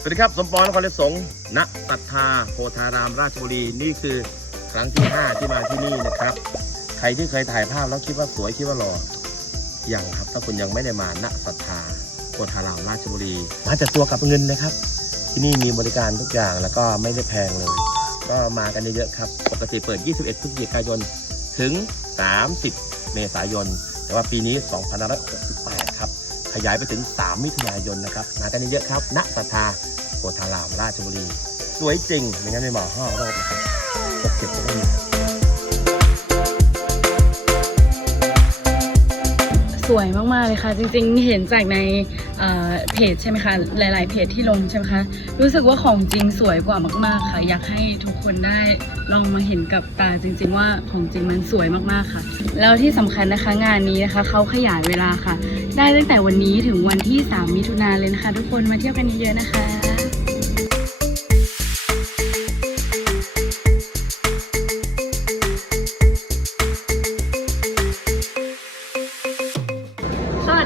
สวัสดีครับ สมปองนครเลสงณศรัทธาโพธารามราชบุรี นี่คือครั้งที่ 5 ที่มาที่นี่นะครับ ใครที่เคยถ่ายภาพแล้วคิดว่าสวยคิดว่าหล่อยังครับ ถ้าคุณยังไม่ได้มาณศรัทธาโพธารามราชบุรี มาจากตัวกับเงินนะครับ ที่นี่มีบริการทุกอย่างแล้วก็ไม่ได้แพงเลย ก็มากันเยอะๆครับ ปกติเปิด 21พฤศจิกายนถึง 30 เมษายน แต่ว่าปีนี้ 2568 ครับ ขยายไปถึง 3 มิถุนายนนะครับมากันเยอะครับ ณสัทธาโพธารามราชบุรี สวยจริงไม่งั้นไม่มาห้ารอบนะครับเก็บเก็บก็ไม่ สวยมากๆเลยค่ะ จริงๆ เห็นจากในเเพจใช่ไหมคะหลาย ๆ เพจที่ลงใช่ไหมคะรู้สึกว่าของจริงสวยกว่ามากๆค่ะ อยากให้ทุกคนได้ลองมาเห็นกับตาจริง ๆ ว่าของจริงมันสวยมากๆค่ะ แล้วที่สำคัญนะคะงานนี้นะคะเขาขยายเวลาค่ะ ได้ตั้งแต่วันนี้ถึงวันที่ 3 มิถุนายนเลยนะคะ ทุกคนมาเที่ยวกันเยอะๆนะคะ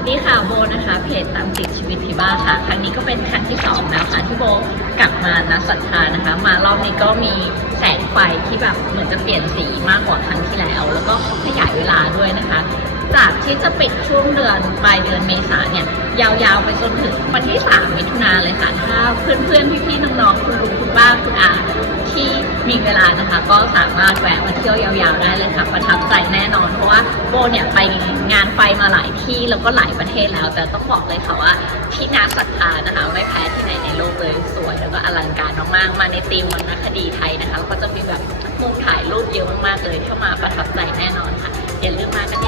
ดีค่ะโบนะคะ เพจตามติดชีวิตพี่บ้าค่ะ ครั้งนี้ก็เป็นครั้งที่สองแล้วค่ะที่โบกลับมานัศรัทธานะคะ มารอบนี้ก็มีแสงไฟที่แบบเหมือนจะเปลี่ยนสีมากกว่าครั้งที่แล้ว แล้วก็ขยายเวลาด้วยนะคะ จากที่จะปิดช่วงเดือนปลายเดือนเมษาเนี่ยยาวๆไปจนถึงวันที่ 3 มิถุนาเลยค่ะ ถ้าเพื่อนๆพี่ๆน้องๆคุณลุงคุณป้าคุณอาที่ มีเวลานะคะ ก็สามารถแวะมาเที่ยวยาวๆได้เลยค่ะประทับใจแน่นอน เพราะว่าโบเนี่ยไปงานไฟมาหลายที่แล้วก็หลายประเทศแล้ว แต่ต้องบอกเลยค่ะว่าที่นาสัทธานะคะไม่แพ้ที่ไหนในโลกเลยสวยแล้วก็อลังการมากๆมาในธีมวรรณคดีไทยนะคะแล้วก็จะมีแบบมุมถ่ายรูปเยอะมากๆเลย เข้ามาประทับใจแน่นอนค่ะอย่าลืมมากัน